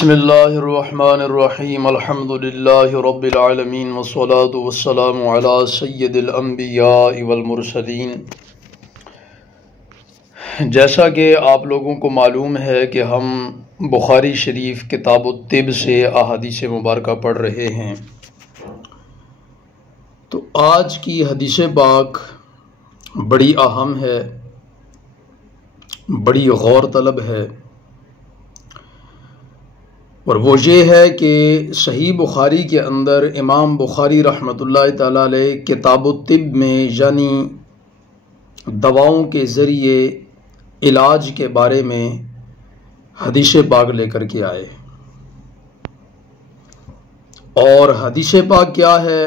بسم اللہ الرحمن الرحیم الحمد للہ رب العالمین والصلاة والسلام علی سید الانبیاء والمرسلین۔ جیسا کہ آپ لوگوں کو معلوم ہے کہ ہم بخاری شریف کتاب الطب سے احادیث مبارکہ پڑھ رہے ہیں، تو آج کی حدیث پاک بڑی اہم ہے، بڑی غور طلب ہے، اور وہ یہ ہے کہ صحیح بخاری کے اندر امام بخاری رحمۃ اللہ تعالیٰ علیہ کتاب الطب میں یعنی دواؤں کے ذریعے علاج کے بارے میں حدیث پاک لے کر کے آئے۔ اور حدیث پاک کیا ہے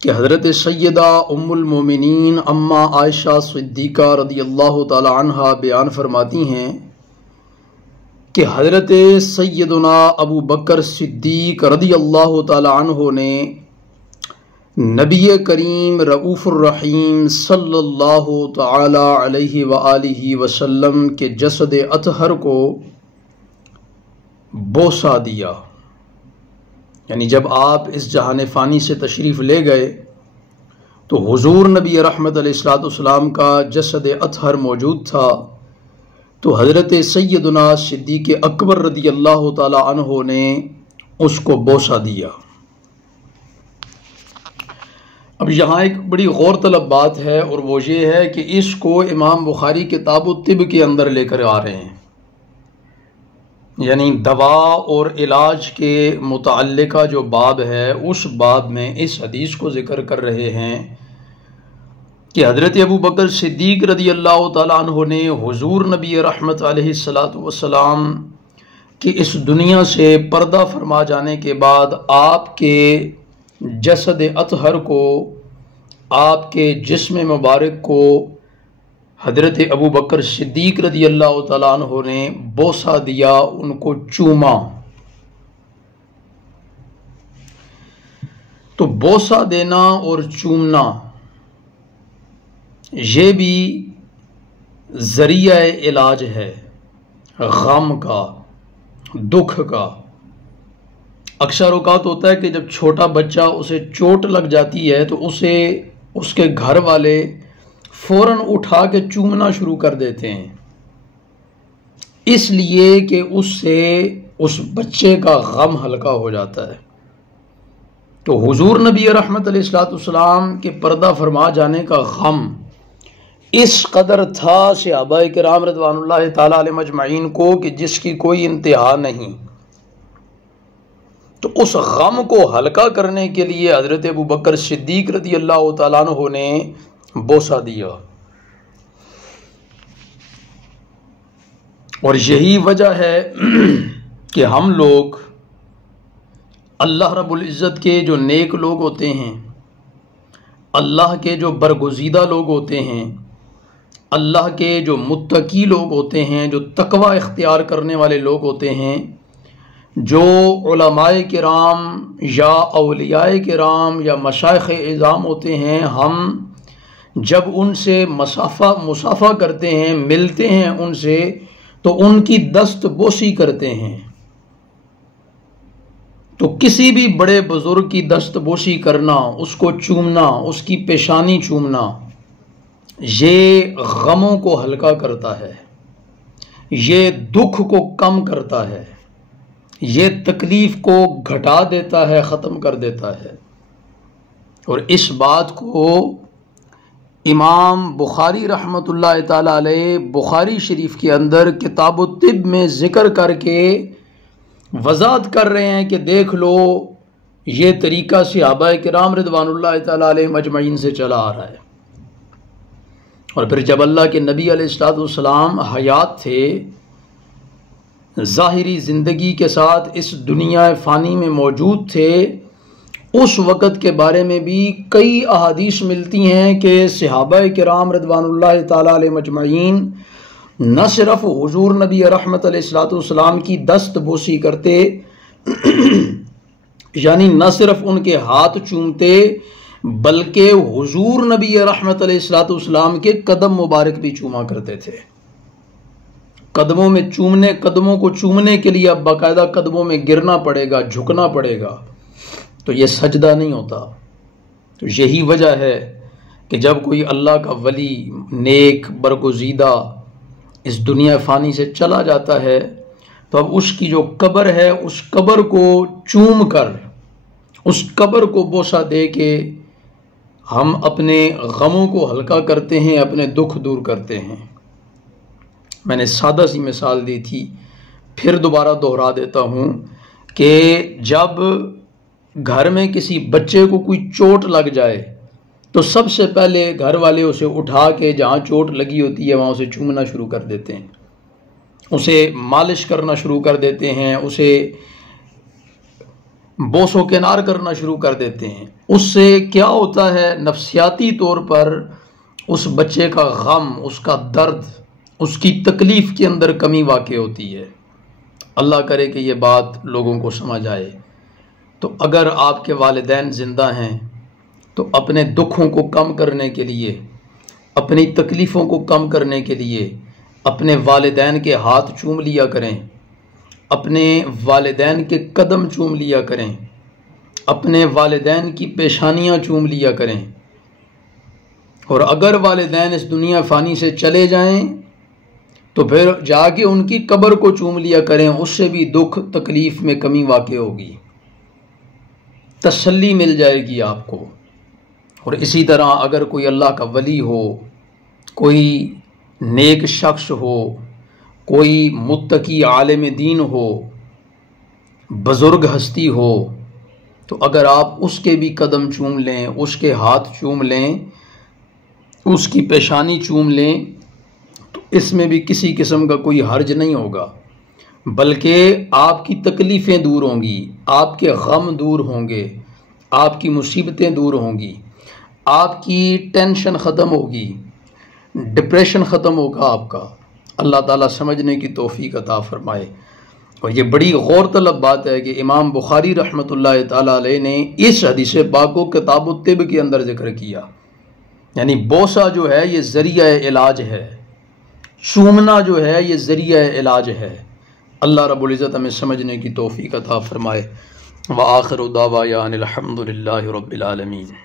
کہ حضرت سیدہ ام المومنین اماں عائشہ صدیقہ رضی اللہ تعالی عنہا بیان فرماتی ہیں کہ حضرت سیدنا ابو بکر صدیق رضی اللہ تعالی عنہ نے نبی کریم رؤوف الرحیم صلی اللہ تعالی علیہ وآلہ وسلم کے جسد اطہر کو بوسہ دیا، یعنی جب آپ اس جہان فانی سے تشریف لے گئے تو حضور نبی رحمت علیہ الصلوۃ والسلام کا جسد اطہر موجود تھا، تو حضرت سیدنا صدیق اکبر رضی اللہ تعالی عنہ نے اس کو بوسہ دیا۔ اب یہاں ایک بڑی غور طلب بات ہے، اور وہ یہ ہے کہ اس کو امام بخاری کتاب الطب کے اندر لے کر آ رہے ہیں، یعنی دوا اور علاج کے متعلقہ جو باب ہے اس باب میں اس حدیث کو ذکر کر رہے ہیں کہ حضرت ابو بکر صدیق رضی اللہ تعالیٰ عنہ نے حضور نبی رحمت علیہ الصلوۃ والسلام کی اس دنیا سے پردہ فرما جانے کے بعد آپ کے جسد اطہر کو، آپ کے جسم مبارک کو حضرت ابو بکر صدیق رضی اللہ تعالیٰ عنہ نے بوسہ دیا، ان کو چوما۔ تو بوسہ دینا اور چومنا یہ بھی ذریعہ علاج ہے غم کا، دکھ کا۔ اکثر اوقات ہوتا ہے کہ جب چھوٹا بچہ اسے چوٹ لگ جاتی ہے تو اسے اس کے گھر والے فوراً اٹھا کے چومنا شروع کر دیتے ہیں، اس لیے کہ اس سے اس بچے کا غم ہلکا ہو جاتا ہے۔ تو حضور نبی رحمت علیہ الصلوۃ والسلام کے پردہ فرما جانے کا غم اس قدر تھا صحابہ کرام رضوان اللہ تعالی علیہم اجمعین کو کہ جس کی کوئی انتہا نہیں۔ تو اس غم کو ہلکا کرنے کے لیے حضرت ابو بکر صدیق رضی اللہ تعالیٰ عنہ نے بوسہ دیا، اور یہی وجہ ہے کہ ہم لوگ اللہ رب العزت کے جو نیک لوگ ہوتے ہیں، اللہ کے جو برگزیدہ لوگ ہوتے ہیں، اللہ کے جو متقی لوگ ہوتے ہیں، جو تقوی اختیار کرنے والے لوگ ہوتے ہیں، جو علماء کرام یا اولیاء کرام یا مشائخ اعظام ہوتے ہیں، ہم جب ان سے مصافحہ کرتے ہیں، ملتے ہیں ان سے، تو ان کی دست بوسی کرتے ہیں۔ تو کسی بھی بڑے بزرگ کی دست بوسی کرنا، اس کو چومنا، اس کی پیشانی چومنا، یہ غموں کو ہلکا کرتا ہے، یہ دکھ کو کم کرتا ہے، یہ تکلیف کو گھٹا دیتا ہے، ختم کر دیتا ہے۔ اور اس بات کو امام بخاری رحمۃ اللہ تعالی علیہ بخاری شریف کے اندر کتاب الطب میں ذکر کر کے وضاحت کر رہے ہیں کہ دیکھ لو یہ طریقہ صحابہ کرام رضوان اللہ تعالی علیہم اجمعین سے چلا آ رہا ہے۔ اور پھر جب اللہ کے نبی علیہ الصلوۃ والسلام حیات تھے، ظاہری زندگی کے ساتھ اس دنیا فانی میں موجود تھے، اس وقت کے بارے میں بھی کئی احادیث ملتی ہیں کہ صحابہ کرام رضوان اللہ تعالی علیہم اجمعین نہ صرف حضور نبی رحمت علیہ الصلوۃ والسلام کی دست بوسی کرتے، یعنی نہ صرف ان کے ہاتھ چومتے، بلکہ حضور نبی رحمت علیہ الصلوۃ والسلام کے قدم مبارک بھی چوما کرتے تھے۔ قدموں میں چومنے، قدموں کو چومنے کے لیے اب باقاعدہ قدموں میں گرنا پڑے گا، جھکنا پڑے گا، تو یہ سجدہ نہیں ہوتا۔ تو یہی وجہ ہے کہ جب کوئی اللہ کا ولی نیک برگزیدہ اس دنیا فانی سے چلا جاتا ہے تو اب اس کی جو قبر ہے اس قبر کو چوم کر، اس قبر کو بوسہ دے کے ہم اپنے غموں کو ہلکا کرتے ہیں، اپنے دکھ دور کرتے ہیں۔ میں نے سادہ سی مثال دی تھی، پھر دوبارہ دہرا دیتا ہوں کہ جب گھر میں کسی بچے کو کوئی چوٹ لگ جائے تو سب سے پہلے گھر والے اسے اٹھا کے جہاں چوٹ لگی ہوتی ہے وہاں اسے چومنا شروع کر دیتے ہیں، اسے مالش کرنا شروع کر دیتے ہیں، اسے بوس و کنار کرنا شروع کر دیتے ہیں۔ اس سے کیا ہوتا ہے؟ نفسیاتی طور پر اس بچے کا غم، اس کا درد، اس کی تکلیف کے اندر کمی واقع ہوتی ہے۔ اللہ کرے کہ یہ بات لوگوں کو سمجھ آئے۔ تو اگر آپ کے والدین زندہ ہیں تو اپنے دکھوں کو کم کرنے کے لیے، اپنی تکلیفوں کو کم کرنے کے لیے اپنے والدین کے ہاتھ چوم لیا کریں، اپنے والدین کے قدم چوم لیا کریں، اپنے والدین کی پیشانیاں چوم لیا کریں، اور اگر والدین اس دنیا فانی سے چلے جائیں تو پھر جا کے ان کی قبر کو چوم لیا کریں، اس سے بھی دکھ تکلیف میں کمی واقع ہوگی، تسلی مل جائے گی آپ کو۔ اور اسی طرح اگر کوئی اللہ کا ولی ہو، کوئی نیک شخص ہو، کوئی متقی عالم دین ہو، بزرگ ہستی ہو، تو اگر آپ اس کے بھی قدم چوم لیں، اس کے ہاتھ چوم لیں، اس کی پیشانی چوم لیں، تو اس میں بھی کسی قسم کا کوئی حرج نہیں ہوگا، بلکہ آپ کی تکلیفیں دور ہوں گی، آپ کے غم دور ہوں گے، آپ کی مصیبتیں دور ہوں گی، آپ کی ٹینشن ختم ہوگی، ڈپریشن ختم ہوگا آپ کا۔ اللہ تعالیٰ سمجھنے کی توفیق عطا فرمائے۔ اور یہ بڑی غور طلب بات ہے کہ امام بخاری رحمۃ اللہ تعالیٰ علیہ نے اس حدیث پاک کو کتاب الطب کے اندر ذکر کیا، یعنی بوسہ جو ہے یہ ذریعہ علاج ہے، چومنا جو ہے یہ ذریعہ علاج ہے۔ اللہ رب العزت ہمیں سمجھنے کی توفیق عطا فرمائے۔ وآخر دعوانا الحمد للہ رب العالمین۔